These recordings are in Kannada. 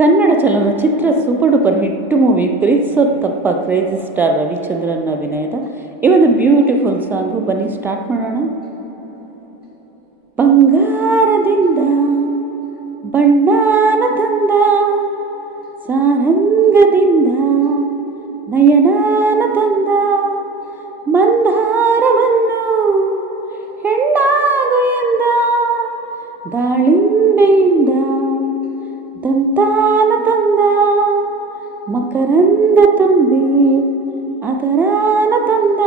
ಕನ್ನಡ ಚಲನಚಿತ್ರ ಸೂಪರ್ ಡೂಪರ್ ಹಿಟ್ ಮೂವಿ ಪ್ರೀತಿಸೋದು ತಪ್ಪ ಕ್ರೇಜಿ ಸ್ಟಾರ್ ರವಿಚಂದ್ರನ್ ಅಭಿನಯದ ಈ ಒಂದು ಬ್ಯೂಟಿಫುಲ್ ಸಾಂಗು. ಬನ್ನಿ, ಸ್ಟಾರ್ಟ್ ಮಾಡೋಣ. ಬಂಗಾರದಿಂದ, ಬಣ್ಣಾನ ತಂದ, ಸಾರಂಗದಿಂದ, ನಯನಾನ ತಂದ, ಮಂದಾರವನ್ನು ಹೆಣ್ಣಾಗು ಎಂದ ದಾಳಿಂಬೆಯಿಂದ ಮಕರಂದ ತುಂಬಿ ಅದರಾನ ತಂದ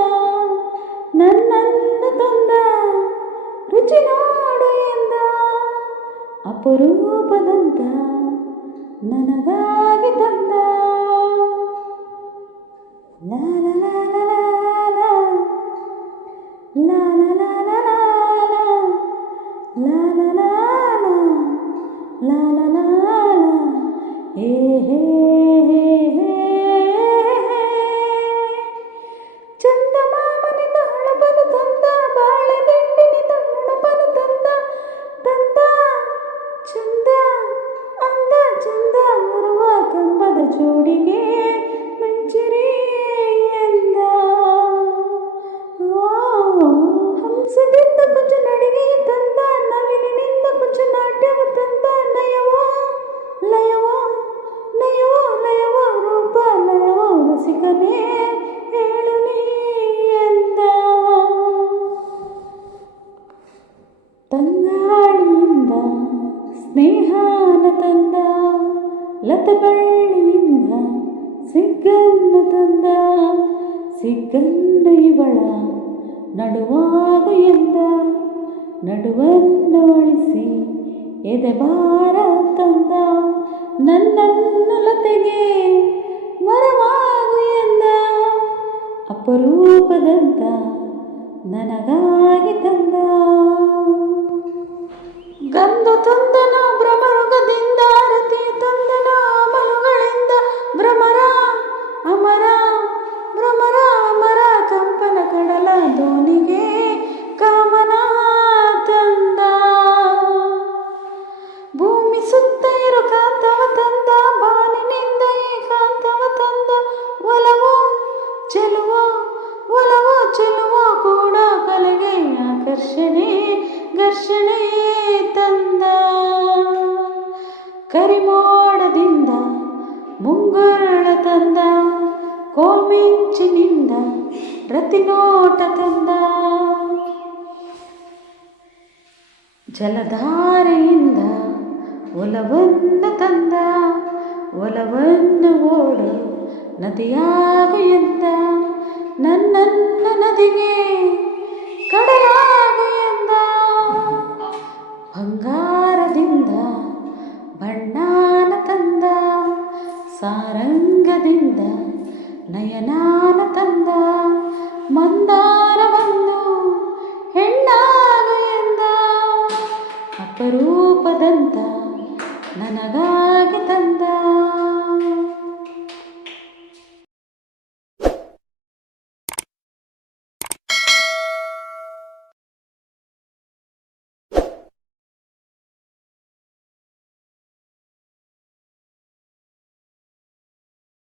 ನನ್ನನ್ನು ತಂದ ರುಚಿ ನೋಡು ಎಂದ ಅಪರೂಪದಂತ ನನಗಾಗಿ ತಂದ ಲಾ ಲಾ ಲಾ ಲಾ ಲಾ ಲಾ ಲಾ ಲಾ ಲಾ ಲಾ ಲಾ ಲಾ ಲಾ ಲಾ ಲಾ ಲಾ ಹೇ ಹೇ ತಂಗಾಳಿಯಿಂದ ಸ್ನೇಹಾನ ತಂದ, ಲತಬಳ್ಳಿಯಿಂದ ಸಿಗ್ಗನ್ನ ತಂದ, ಸಿಗ್ಗನ್ನ ಇವಳ ನಡುವಾಗ ಎಂದ, ನಡುವನ್ನು ಎದೆ ಎದೆಬಾರ ತಂದ, ನನ್ನನ್ನು ಲತೆಗೆ ಮರವಾಗು ಎಂದ. ಅಪರೂಪದಂತ ನನಗಾಗಿ ತಂದ. ಕರಿಮೋಡದಿಂದ ಮುಂಗುರಳ ತಂದ ಕೋಮಿಂಚಿನಿಂದ ರತಿನೋಟ ತಂದ. ಜಲಧಾರೆಯಿಂದ ಒಲವನ್ನು ತಂದ, ಒಲವನ್ನು ಓಡು ನದಿಯಾಗ ಎಂದ. ನನ್ನನ್ನು ನದಿಗೆ ಕಡೆಯಾಗ ಎಂದ. ಬಂಗಾರದಿಂದ ಬಣ್ಣಾನ ತಂದ ಸಾರಂಗದಿಂದ ನಯನಾನ ತಂದ ಮಂದಾರ ಬಂದು ಅಪರೂಪದಂತ ನನಗಾಗಿ ತಂದ.